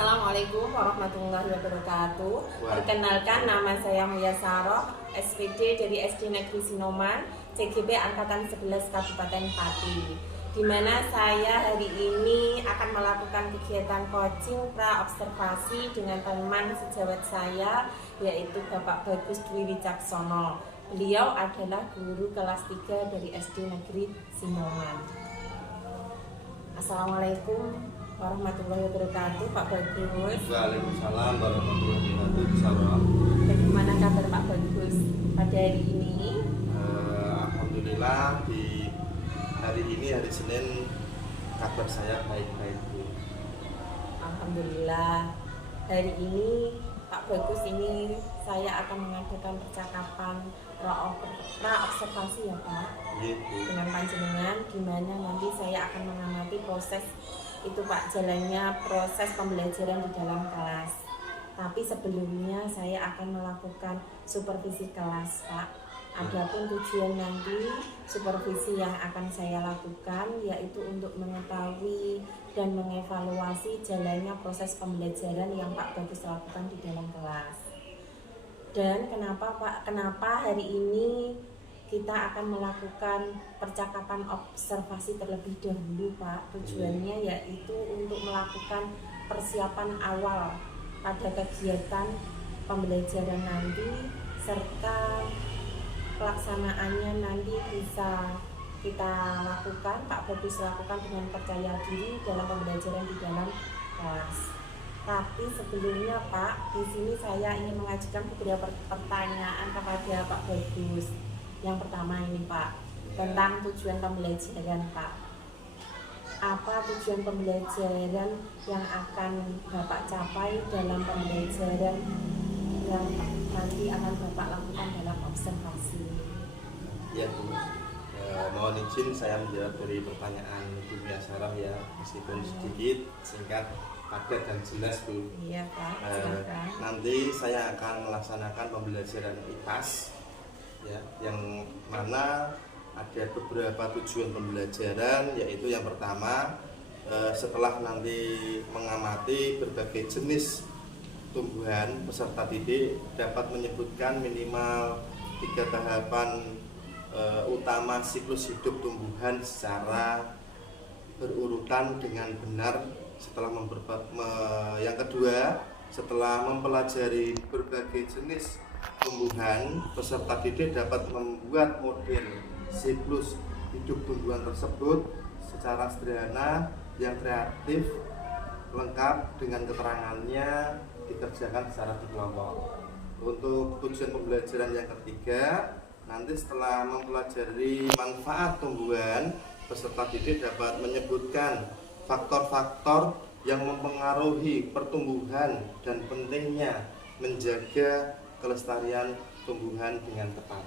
Assalamualaikum warahmatullahi wabarakatuh. Perkenalkan, nama saya Muya Saroh, SPD dari SD Negeri Sinoman, CGP Angkatan 11 Kabupaten Pati. Di mana saya hari ini akan melakukan kegiatan coaching pra-observasi dengan teman sejawat saya, yaitu Bapak Bagus Dwi Wicaksono. Beliau adalah guru kelas 3 dari SD Negeri Sinoman. Assalamualaikum warahmatullahi wabarakatuh, Pak Bagus. Waalaikumsalam warahmatullahi wabarakatuh. Bagaimana kabar Pak Bagus pada hari ini? Alhamdulillah, di hari ini, hari Senin, kabar saya baik-baik, Bu. Alhamdulillah. Hari ini Pak Bagus, ini saya akan mengadakan percakapan pra-observasi ya Pak, dengan panjenengan, di mana nanti saya akan mengamati proses itu Pak, jalannya proses pembelajaran di dalam kelas. Tapi sebelumnya saya akan melakukan supervisi kelas Pak. Adapun tujuan nanti supervisi yang akan saya lakukan yaitu untuk mengetahui dan mengevaluasi jalannya proses pembelajaran yang Pak Bagus lakukan di dalam kelas. Dan kenapa hari ini kita akan melakukan percakapan observasi terlebih dahulu Pak. Tujuannya yaitu untuk melakukan persiapan awal pada kegiatan pembelajaran nanti, serta pelaksanaannya nanti bisa kita lakukan, Pak Bagus lakukan dengan percaya diri dalam pembelajaran di dalam kelas. Tapi sebelumnya Pak, di sini saya ingin mengajukan beberapa pertanyaan kepada Pak Bagus. Yang pertama ini Pak, tentang tujuan pembelajaran Pak. Apa tujuan pembelajaran yang akan Bapak capai dalam pembelajaran yang nanti akan Bapak lakukan dalam observasi? Ya Bu, mohon izin saya menjawab dari pertanyaan Bu Mia Sarah ya, meskipun sedikit, singkat, padat dan jelas Bu. Iya Pak, silakan. Nanti saya akan melaksanakan pembelajaran IPAS ya, yang mana ada beberapa tujuan pembelajaran, yaitu yang pertama, setelah nanti mengamati berbagai jenis tumbuhan, peserta didik dapat menyebutkan minimal 3 tahapan utama siklus hidup tumbuhan secara berurutan dengan benar. Yang kedua, setelah mempelajari berbagai jenis tumbuhan, peserta didik dapat membuat model siklus hidup tumbuhan tersebut secara sederhana, yang kreatif, lengkap dengan keterangannya, dikerjakan secara berkelompok. Untuk tujuan pembelajaran yang ketiga, nanti setelah mempelajari manfaat tumbuhan, peserta didik dapat menyebutkan faktor-faktor yang mempengaruhi pertumbuhan dan pentingnya menjaga kelestarian tumbuhan dengan tepat.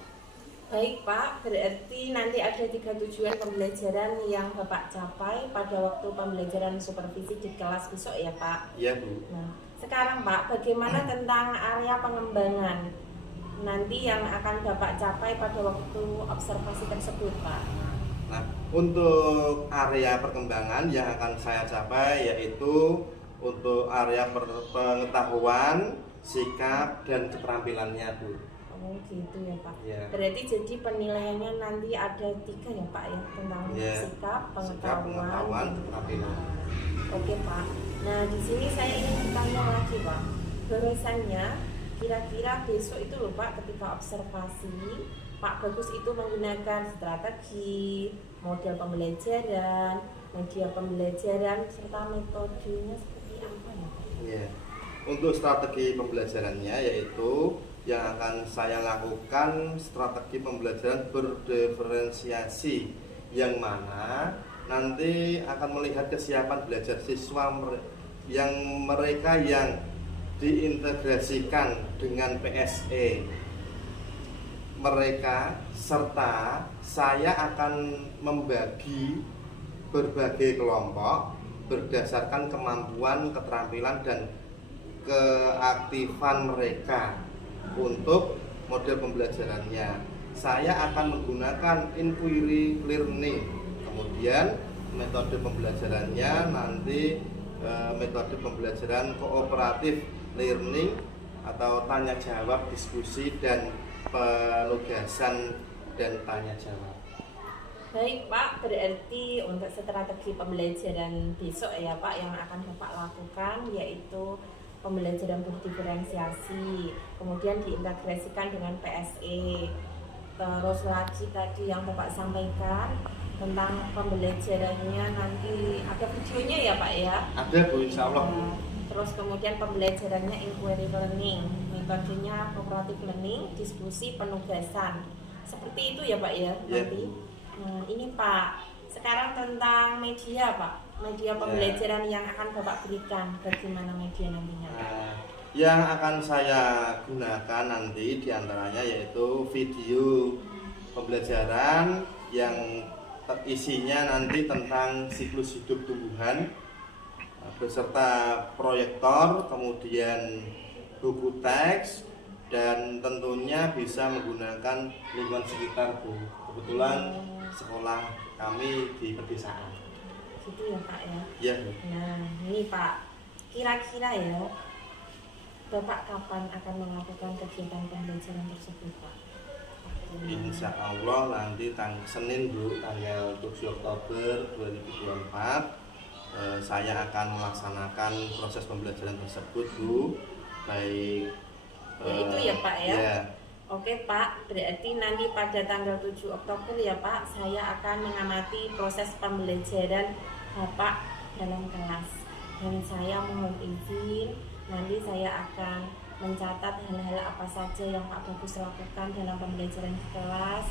Baik Pak, berarti nanti ada 3 tujuan pembelajaran yang Bapak capai pada waktu pembelajaran supervisi di kelas besok ya Pak? Iya Bu. Nah, sekarang Pak, bagaimana tentang area pengembangan nanti yang akan Bapak capai pada waktu observasi tersebut Pak? Nah, untuk area perkembangan yang akan saya capai yaitu untuk area pengetahuan, sikap, dan keterampilannya Bu. Oh gitu ya Pak. Ya. Berarti jadi penilaiannya nanti ada 3 ya Pak ya, tentang sikap, pengetahuan, keterampilan. Oke Pak. Nah di sini saya ingin bertanya lagi Pak. Bahwasannya kira-kira besok itu loh Pak, ketika observasi Pak Bagus itu menggunakan strategi, model pembelajaran, media pembelajaran, serta metodenya seperti apa ya Pak? Ya. Untuk strategi pembelajarannya yaitu yang akan saya lakukan strategi pembelajaran berdiferensiasi, yang mana nanti akan melihat kesiapan belajar siswa mereka yang diintegrasikan dengan PSE mereka, serta saya akan membagi berbagai kelompok berdasarkan kemampuan, keterampilan, dan keaktifan mereka. Untuk model pembelajarannya, saya akan menggunakan inquiry learning. Kemudian metode pembelajarannya nanti metode pembelajaran kooperatif learning atau tanya jawab, diskusi, dan penugasan dan tanya jawab. Baik Pak, berarti untuk strategi pembelajaran besok ya Pak yang akan Bapak lakukan yaitu pembelajaran berdiferensiasi, kemudian diintegrasikan dengan PSE. Terus lagi tadi yang Bapak sampaikan tentang pembelajarannya nanti ada videonya ya Pak ya? Ada Bu, insya Allah. Terus kemudian pembelajarannya inquiry learning, metodenya cooperative learning, diskusi, penugasan. Seperti itu ya Pak ya nanti. Nah ini Pak, sekarang tentang media Pak, media pembelajaran yang akan Bapak berikan, bagaimana media nantinya Pak? Yang akan saya gunakan nanti diantaranya yaitu video pembelajaran yang isinya nanti tentang siklus hidup tumbuhan beserta proyektor, kemudian buku teks, dan tentunya bisa menggunakan lingkungan sekitar Bu. Kebetulan sekolah kami di pedesaan. Gitu ya Pak ya? Iya. Nah ini Pak, kira-kira ya Bapak kapan akan melakukan kegiatan pembelajaran tersebut Pak? Insya Allah nanti Senin Bu, tanggal 7 Oktober 2024 saya akan melaksanakan proses pembelajaran tersebut Bu. Baik itu ya Pak ya? Ya. Oke Pak, berarti nanti pada tanggal 7 Oktober ya Pak, saya akan mengamati proses pembelajaran Bapak dalam kelas. Dan saya mohon izin, nanti saya akan mencatat hal-hal apa saja yang Pak Bagus lakukan dalam pembelajaran di kelas.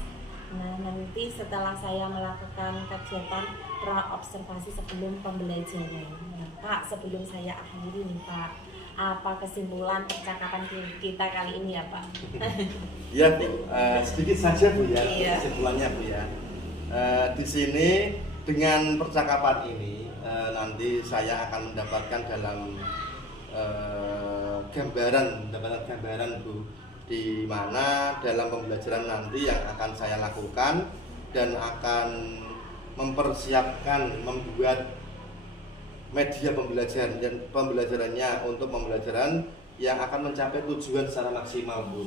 Nah nanti setelah saya melakukan kegiatan pra-observasi sebelum pembelajaran. Nah Pak, sebelum saya akhiri nih Pak, apa kesimpulan percakapan kita kali ini ya Pak? Iya Bu, sedikit saja Bu ya, Iya. kesimpulannya Bu ya. Di sini dengan percakapan ini nanti saya akan mendapatkan gambaran Bu, di mana dalam pembelajaran nanti yang akan saya lakukan dan akan mempersiapkan membuat media pembelajaran dan pembelajarannya untuk pembelajaran yang akan mencapai tujuan secara maksimal Bu.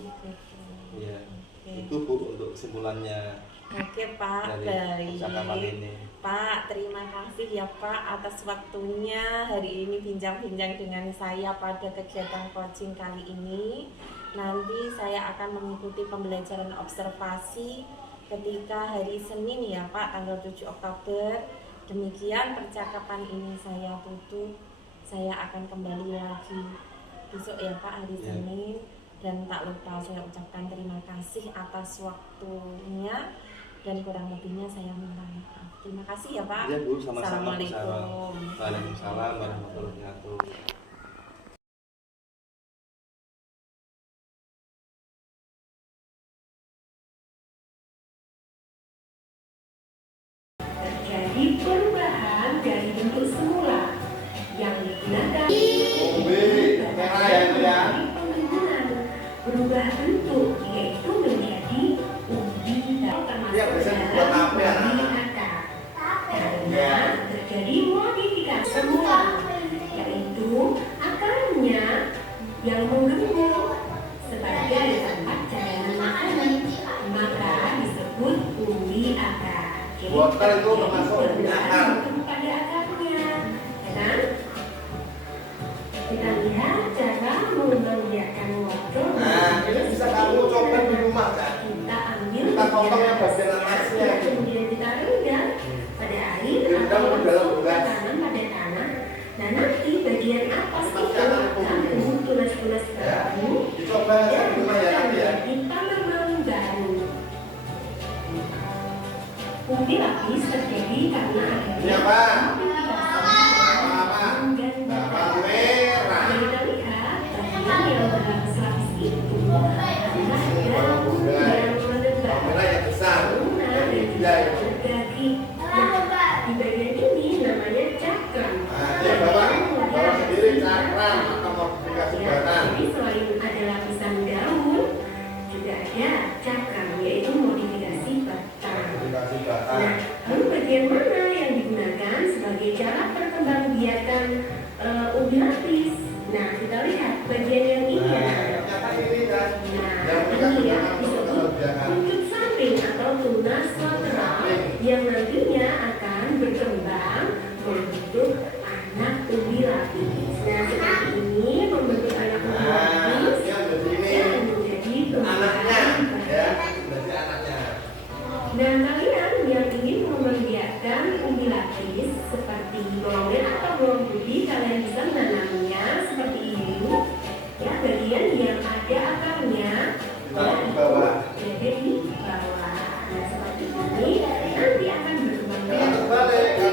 Ya, itu Bu untuk kesimpulannya. Oke Pak, dari percakapan baik. ini. Pak, terima kasih ya Pak atas waktunya hari ini bincang-bincang dengan saya pada kegiatan coaching kali ini. Nanti saya akan mengikuti pembelajaran observasi ketika hari Senin ya Pak, tanggal 7 Oktober. Demikian percakapan ini saya tutup. Saya akan kembali lagi besok ya Pak hari Senin. Dan tak lupa saya ucapkan terima kasih atas waktunya. Dan kurang lebihnya saya minta maaf. Terima kasih ya Pak. Ya Bu, sama-sama. Assalamualaikum. Waalaikumsalam warahmatullahi wabarakatuh. Terjadi perubahan dari bentuk semula yang digunakan penggunaan berubah bentuk yaitu menjadi umbi termasuk dalam akar karena terjadi modifikasi semula yaitu akarnya yang menggembur sebagai tempat cadangan makanan maka disebut umbi akar. Wortel itu termasuk umbi akar. Pada akarnya, kan? Kita lihat cara membiarkan wortel. Nah, ini bisa kamu coba di rumah kan? Kita ambil Kita potong yang bagian atasnya. kemudian kita rendam pada air Rendam atau ke dalam gelas. tanam pada tanah. Dan nanti bagian atas itu Pasti akan tumbuh tunas-tunas baru Dicoba dan di rumah ya nanti ya. menjadi tanaman baru. Umbi lapis terjadi karena Ini adanya apa? apa? Merah. Kita lihat bagian yang berlapis-lapis itu adalah daun yang melebar, Merah yang besar. lunak dan juga berdaging. Nah, di bagian ini namanya cakram. Nah, ini bawa sendiri cakram atau modifikasi batang. Jadi selain ada lapisan daun, juga ada cakram yaitu modifikasi batang. Modifikasi Nah, batang. lalu bagian mana yang digunakan sebagai cara perkembangbiakan bagian yang ini ya. Nah, ini kan. Nah, ini ya disebut buntut samping atau tunas lateral yang nantinya akan berkembang membentuk anak ubi lapis. Nah, seperti ini membentuk anak ubi lapis yang begini. dan menjadi Anaknya, ya, tumbuhan. berarti anaknya. Nah, kalian yang ingin membiarkan ubi lapis seperti bawang atau bawang putih, kalian bisa menanamnya seperti ini. Ya, bagian yang ada akarnya Taruh di bawah. berada di bawah. Nah, seperti ini nanti akan berkembang Kalau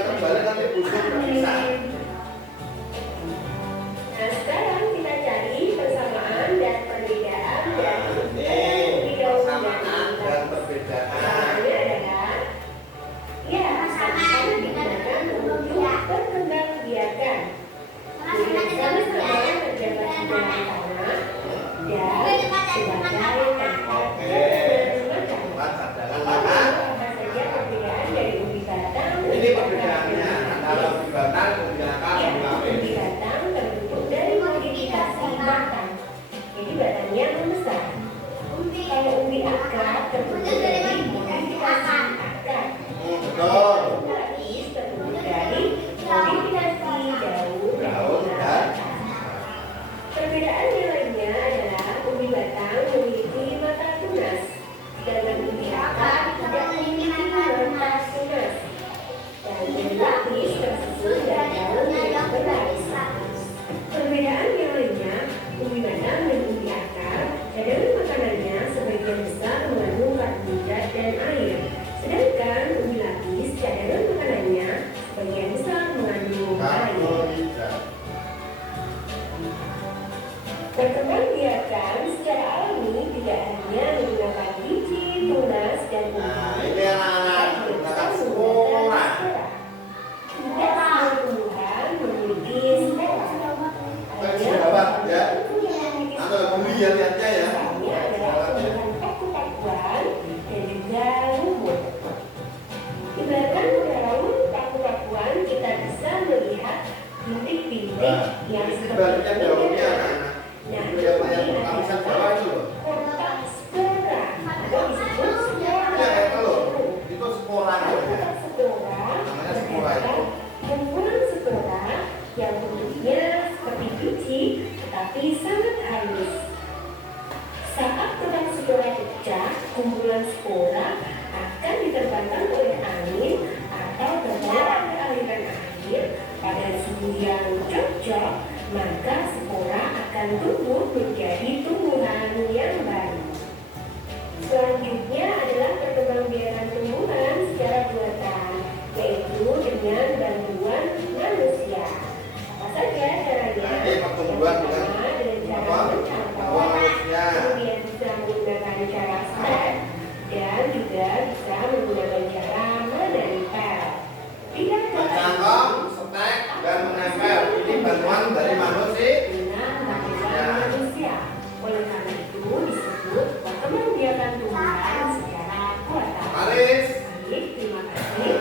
terbalik nanti busuk nggak bisa. Nah, sekarang kita cari persamaan dan perbedaan dari Ini persamaan dan perbedaan. Persamaannya adalah ya, sama-sama digunakan untuk perkembangbiakan. Sama-sama terjabat di dalam tanah dan sebagai tempat bermacam. Buat cadangan lahan. Apa saja perbedaan dari ubi batang? Ini perbedaannya antara ubi batang, ubi akar, Ya, ubi lapis. ubi batang terbentuk dari modifikasi batang. Jadi batangnya membesar. Kalau ubi akar terbentuk dari modifikasi akar. Betul. Lapis terbentuk dari modifikasi daun dan dan perbedaan yang lainnya adalah ubi batang memiliki mata tunas, sedangkan ubi akar tidak memiliki mata tunas. Dan ubi lapis tersusun dari daun yang berlapis. Perbedaan yang lainnya, ubi batang dan ubi akar, cadangan makanannya sebagian besar mengandung karbohidrat dan air. Sedangkan ubi lapis, cadangan makanannya sebagian besar mengandung air. karbohidrat. Perkembangbiakan secara alami tidak hanya menggunakan biji, tunas, dan Nah, umbi. ini anak-anak menggunakan spora. Tidak semua tumbuhan memiliki spora. Kayak di bawah, ya. Atau bumi ya lihatnya ya. Misalnya adalah tumbuhan paku-pakuan dan juga lumut. Ibaratkan daun paku-pakuan kita bisa melihat bintik-bintik Nah, yang ini seperti sebaliknya daunnya ini. anak-anak. Nah, Itu yang banyak lapisan bawah itu loh. kontak spora atau disebut spora. Ya kayak telur. Itu spora. Kontak spora Namanya spora itu. adalah kumpulan spora yang bentuknya seperti biji tetapi sangat halus. Saat kotak spora pecah, kumpulan spora akan diterbangkan oleh angin atau terbawa oleh aliran air pada suhu yang cocok, maka spora akan tumbuh menjadi tumbuhan yang baru. Selanjutnya adalah perkembangbiakan tumbuhan secara buatan, yaitu dengan bantuan manusia. Apa saja caranya? Nah, ini pertumbuhan Yang pertama dengan cara apa? mencampur, Bantuan manusia. kemudian bisa menggunakan cara stek, dan juga bisa menggunakan cara menempel. Tiga cara Mencangkok, setek, dan menempel. Ini bantuan dari manusia. dengan bantuan manusia. Oleh karena itu disebut perkembangbiakan tumbuhan secara buatan. Aris. Baik, terima kasih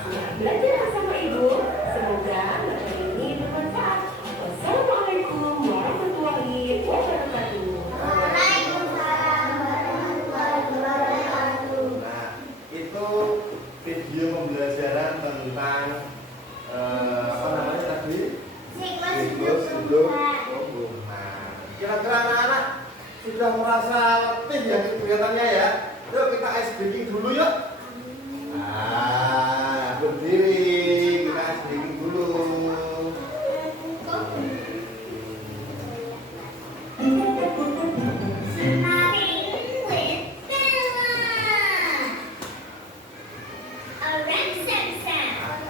sudah belajar bersama Ibu. Semoga materi ini bermanfaat. Wassalamualaikum warahmatullahi wabarakatuh. Nah, itu video pembelajaran tentang apa namanya tadi? Siklus hidup tumbuhan. Kira-kira anak-anak sudah merasa letih ya kegiatannya ya? Yuk kita ice breaking dulu yuk. Nah, berdiri kita ice breaking dulu.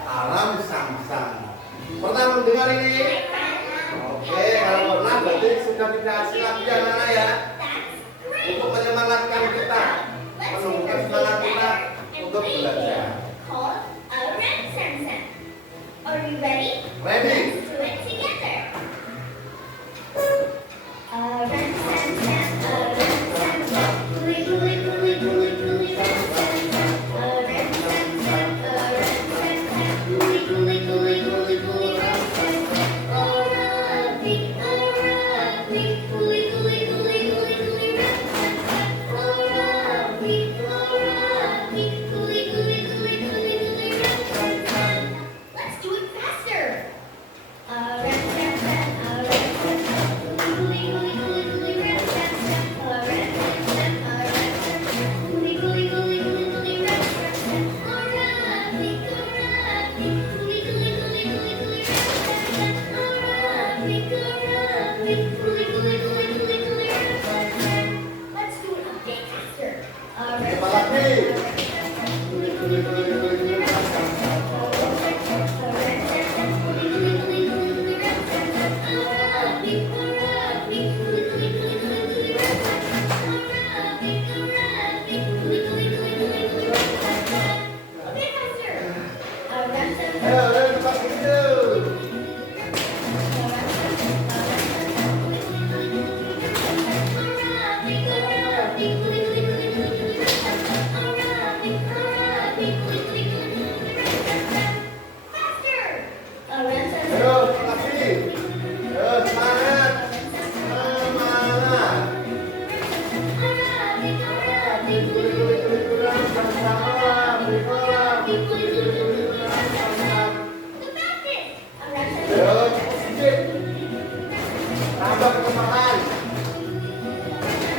Alam samsam. Pernah mendengar ini? Oke, kalau pernah berarti sudah tidak asing lagi ya anak-anak ya. Untuk menyemangatkan kita, menumbuhkan semangat kita untuk belajar. Are you ready? Ready? Let's do it together. Run, san, san, run, san, san. Gooey, gooey, gooey, gooey, gooey, run, san, san. Run, san, san, run, san, san. Gooey, gooey, gooey, gooey, gooey, run, san, san. Oh, rugby, Tambah kecepatan.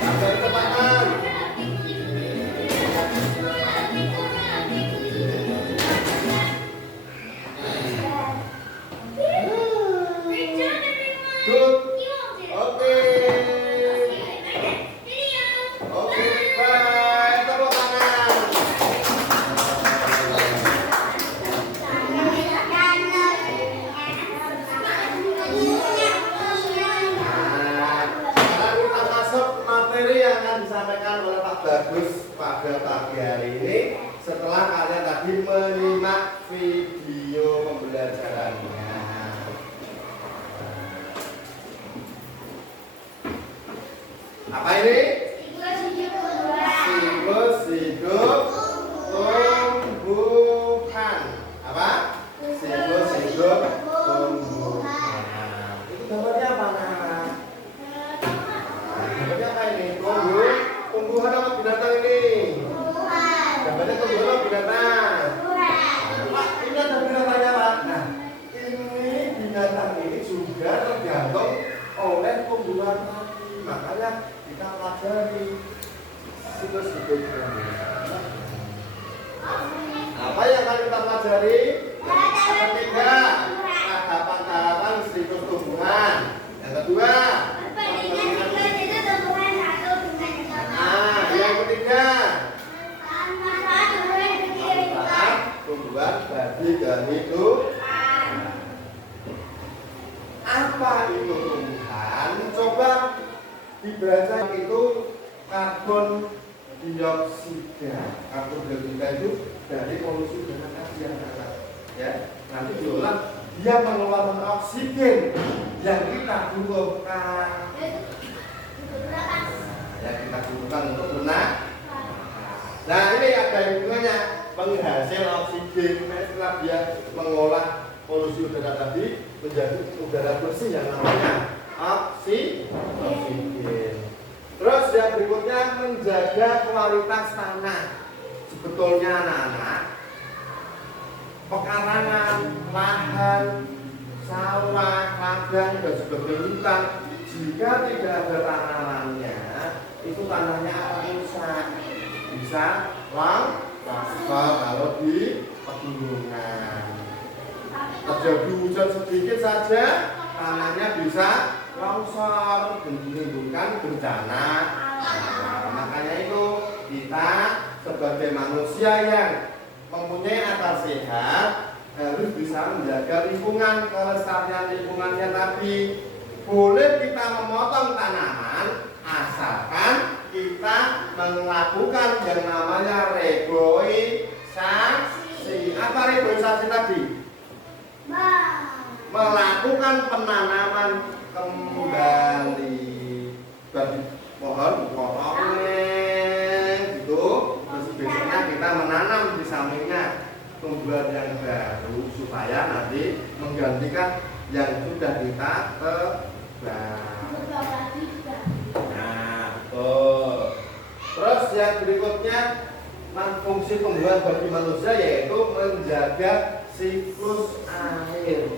Tambah kecepatan. Good. Oke. Oke, bye. Tepuk tangan. Nah, sekarang kita masuk materi yang akan disampaikan oleh Pak Bagus pada pagi hari ini setelah kalian tadi menyimak video pembelajarannya. Apa ini? Siklus hidup tumbuhan. Apa? Siklus hidup tumbuhan. Itu gambarnya apa, Nak? Gambarnya apa ini? Tumbuhan apa binatang ini? Gambarnya tumbuhan apa binatang? Pak, ini ada binatangnya, Pak. Nah, ini binatang ini juga tergantung oleh tumbuhan tadi. Makanya kita pelajari siklus hidup tumbuhan. Apa yang akan kita pelajari? Yang ketiga, tahapan-tahapan siklus tumbuhan. Yang kedua, yang ketiga, manfaat tumbuhan bagi kehidupan. Apa itu tumbuhan? Coba dibaca itu karbon dioksida. Karbon dioksida itu dari polusi udara tadi yang akan ya. Nanti diolah dia mengeluarkan oksigen yang kita butuhkan. Yang kita butuhkan untuk bernafas. Nah, ini ada hubungannya penghasil oksigen. Setelah dia mengolah polusi udara tadi menjadi udara bersih yang namanya oksigen. Terus yang berikutnya menjaga kualitas tanah. Sebetulnya anak-anak, pekarangan, lahan, sawah, ladang dan sebagainya hutan, jika tidak ada tanamannya, itu tanahnya akan rusak. Bisa longsor kalau di pegunungan. Terjadi hujan sedikit saja, tanahnya bisa longsor dan menimbulkan bencana. Nah, makanya itu kita sebagai manusia yang mempunyai akal sehat harus bisa menjaga lingkungan, kelestarian lingkungannya tadi. Boleh kita memotong tanaman asalkan kita melakukan yang namanya reboisasi. Apa reboisasi tadi? Melakukan penanaman kembali bagi pohon gitu. Terus biasanya kita menanam di sampingnya tumbuhan yang baru supaya nanti menggantikan yang sudah kita tebang. Nah, terus yang berikutnya fungsi tumbuhan bagi manusia yaitu menjaga siklus air.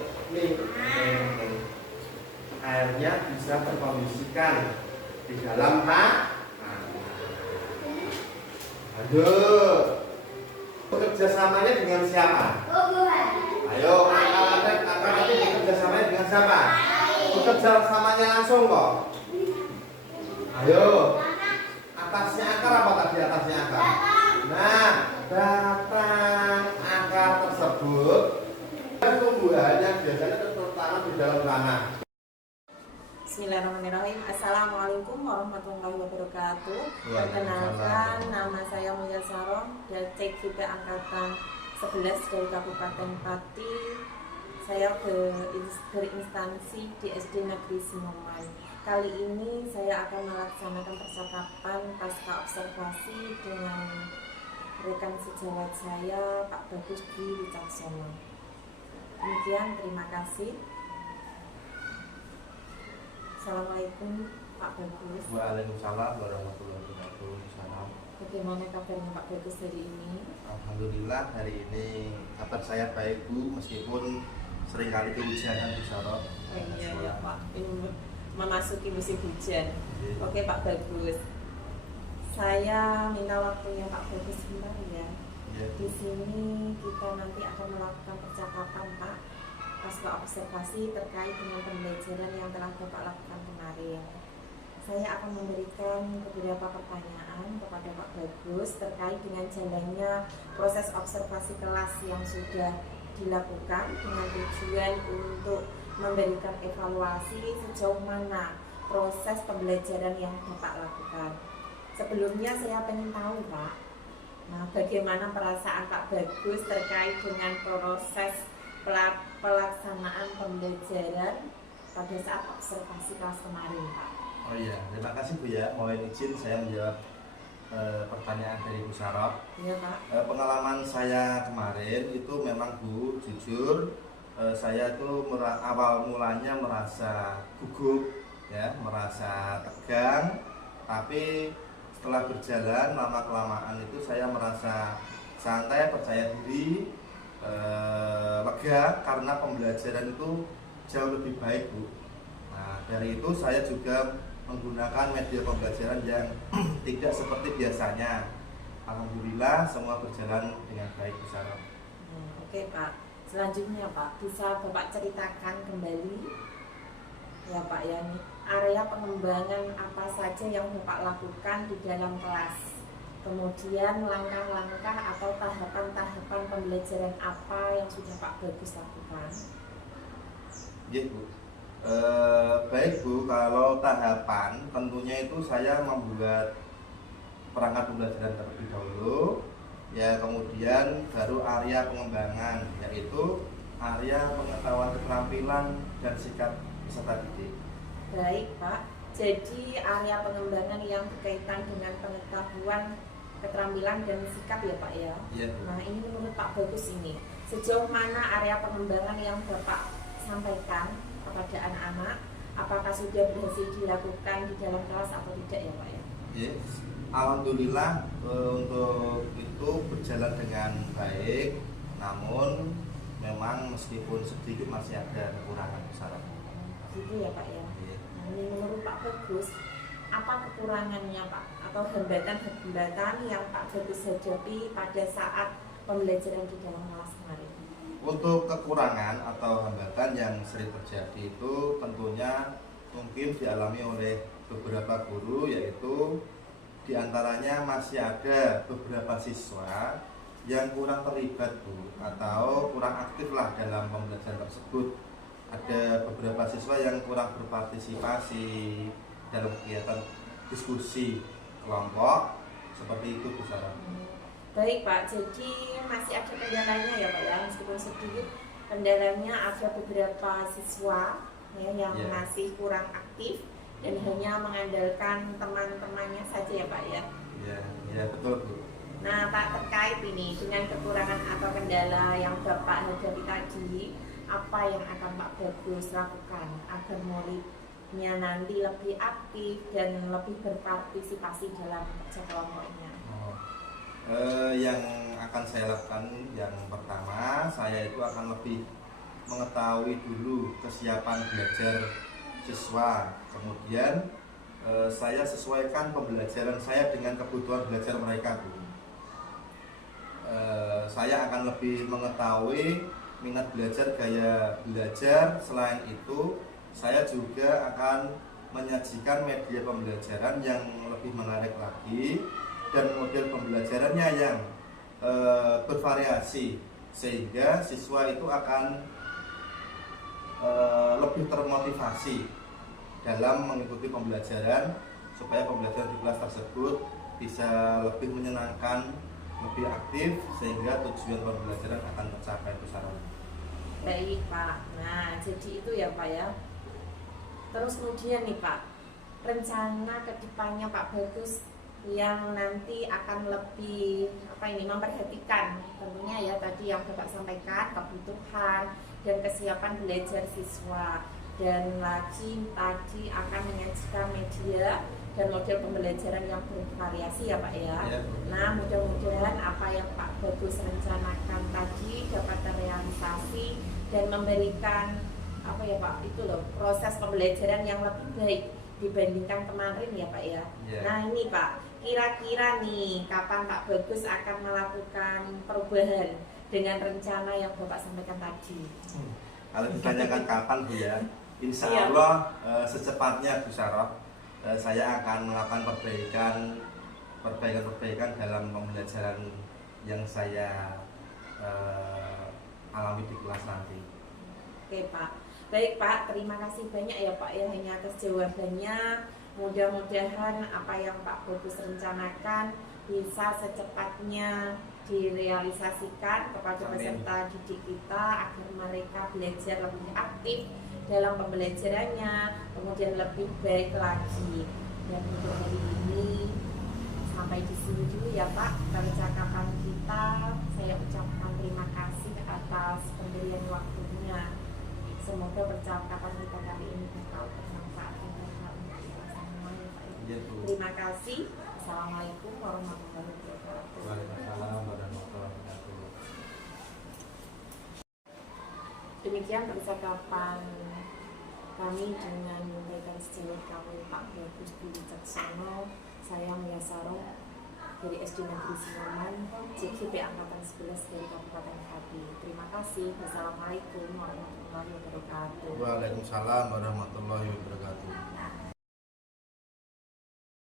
Airnya bisa terkondisikan di dalam tanah. Aduh, kerjasamanya dengan siapa? Ayo, kakak nanti kerjasamanya dengan siapa? Kerjasamanya langsung kok. Ayo, atasnya akar apa tadi atasnya akar? Nah, batang akar tersebut tumbuhan yang biasanya tertanam di dalam tanah. Bismillahirrahmanirrahim. Assalamualaikum warahmatullahi wabarakatuh. Perkenalkan, nama saya Mulya Sarom dan CGP Angkatan 11 dari Kabupaten Pati. Saya berinstansi di SD Negeri Sinoman. Kali ini saya akan melaksanakan percakapan pasca observasi dengan rekan sejawat saya Pak Bagus Dwi Wicaksono. Demikian, terima kasih. Assalamualaikum Pak Bagus. Waalaikumsalam warahmatullahi wabarakatuh. Salam. Bagaimana kabarnya Pak Bagus hari ini? Alhamdulillah hari ini kabar saya baik Bu, meskipun seringkali kehujanan di Sorot. Iya ya Pak. memasuki musim hujan. Iya. Oke Pak Bagus, saya minta waktunya Pak Bagus sebentar ya. Iya. Di sini kita nanti akan melakukan percakapan Pak, pasca observasi terkait dengan pembelajaran yang telah Bapak lakukan kemarin. Saya akan memberikan beberapa pertanyaan kepada Pak Bagus terkait dengan jalannya proses observasi kelas yang sudah dilakukan dengan tujuan untuk memberikan evaluasi sejauh mana proses pembelajaran yang Bapak lakukan. Sebelumnya saya ingin tahu Pak, nah bagaimana perasaan Pak Bagus terkait dengan proses pelaksanaan pembelajaran pada saat observasi kelas kemarin Pak? Oh iya, terima kasih Bu ya. Mohon izin saya menjawab pertanyaan dari Bu Sarah. Iya Pak. Pengalaman saya kemarin itu memang Bu, jujur saya tuh awal mulanya merasa gugup ya, merasa tegang, tapi setelah berjalan lama kelamaan itu saya merasa santai, percaya diri, lega karena pembelajaran itu jauh lebih baik Bu. Nah dari itu saya juga menggunakan media pembelajaran yang tidak seperti biasanya. Alhamdulillah semua berjalan dengan baik Bu Sarah. Oke Pak, selanjutnya Pak, bisa Bapak ceritakan kembali ya Pak ya, area pengembangan apa saja yang Bapak lakukan di dalam kelas, kemudian langkah-langkah atau tahapan-tahapan pembelajaran apa yang sudah Pak Bagus lakukan? Iya Bu. Baik Bu, kalau tahapan tentunya itu saya membuat perangkat pembelajaran terlebih dahulu ya, kemudian baru area pengembangan, yaitu area pengetahuan keterampilan dan sikap peserta didik. Baik Pak, jadi area pengembangan yang berkaitan dengan pengetahuan keterampilan dan sikap ya Pak ya. Iya Bu. Nah ini menurut Pak Bagus ini, sejauh mana area pengembangan yang Bapak sampaikan kepada anak-anak, apakah sudah berhasil dilakukan di dalam kelas atau tidak ya Pak ya? Yes. Alhamdulillah untuk itu berjalan dengan baik, namun memang meskipun sedikit masih ada kekurangan besar. Gitu ya Pak ya. Iya. Nah, ini menurut Pak Bagus, apa kekurangannya Pak atau hambatan-hambatan yang Pak Bagus hadapi pada saat pembelajaran di dalam kelas kemarin? Untuk kekurangan atau hambatan yang sering terjadi itu tentunya mungkin dialami oleh beberapa guru, yaitu diantaranya masih ada beberapa siswa yang kurang terlibat Bu, atau kurang aktif lah dalam pembelajaran tersebut. Ada beberapa siswa yang kurang berpartisipasi dalam kegiatan diskusi kelompok seperti itu Bu Sarah. Baik Pak, jadi masih ada kendalanya ya Pak ya, meskipun sedikit kendalanya, ada beberapa siswa ya, yang Yeah. masih kurang aktif dan hanya mengandalkan teman-temannya saja ya Pak ya. Ya betul Bu. Nah Pak, terkait ini dengan kekurangan atau kendala yang Bapak hadapi tadi, apa yang akan Pak Bagus lakukan agar muridnya nanti lebih aktif dan lebih berpartisipasi dalam kerja kelompoknya? Yang akan saya lakukan yang pertama, saya itu akan lebih mengetahui dulu kesiapan belajar siswa, kemudian saya sesuaikan pembelajaran saya dengan kebutuhan belajar mereka Bu. Saya akan lebih mengetahui minat belajar, gaya belajar. Selain itu saya juga akan menyajikan media pembelajaran yang lebih menarik lagi dan model pembelajarannya yang bervariasi, sehingga siswa itu akan lebih termotivasi dalam mengikuti pembelajaran, supaya pembelajaran di kelas tersebut bisa lebih menyenangkan, lebih aktif, sehingga tujuan pembelajaran akan tercapai besaran. Baik Pak, nah jadi itu ya Pak ya. Terus kemudian nih Pak, rencana kedepannya Pak Bagus yang nanti akan lebih memperhatikan tentunya ya tadi yang Bapak sampaikan, kebutuhan dan kesiapan belajar siswa, dan lagi tadi akan menyajikan media dan model pembelajaran yang bervariasi ya Pak ya. Ya. Nah mudah-mudahan apa yang Pak Bagus rencanakan tadi dapat terrealisasi dan memberikan apa ya Pak, itu loh proses pembelajaran yang lebih baik dibandingkan kemarin ya Pak ya. Yeah. Nah ini Pak, kira-kira nih kapan Pak Bagus akan melakukan perubahan dengan rencana yang Bapak sampaikan tadi? Kalau ditanyakan kapan Bu ya, insya Iya. Allah secepatnya Bu Sarah, saya akan melakukan perbaikan dalam pembelajaran yang saya alami di kelas nanti. Oke Pak, baik Pak, terima kasih banyak ya Pak ya hanya atas jawabannya. Mudah-mudahan apa yang Pak Bagus rencanakan bisa secepatnya direalisasikan kepada Amin. peserta didik kita agar mereka belajar lebih aktif dalam pembelajarannya, kemudian lebih baik lagi. Dan untuk hari ini sampai di sini dulu ya Pak percakapan kita. Saya ucapkan terima kasih atas pemberian waktunya. Semoga percakapan kita kali ini bakal bermanfaat dan bermanfaat untuk kita semua ya Pak ya. Iya Bu. Terima kasih. Assalamualaikum warahmatullahi wabarakatuh. Waalaikumsalam warahmatullahi wabarakatuh. Demikian percakapan kami dengan rekan sejawat kami Pak Bagus Wicaksono. Saya Mia Saro dari SD Negeri Sinoman, JGP Angkatan 11 dari Kabupaten Pati. Terima kasih. Wassalamualaikum warahmatullahi wabarakatuh. Waalaikumsalam warahmatullahi wabarakatuh.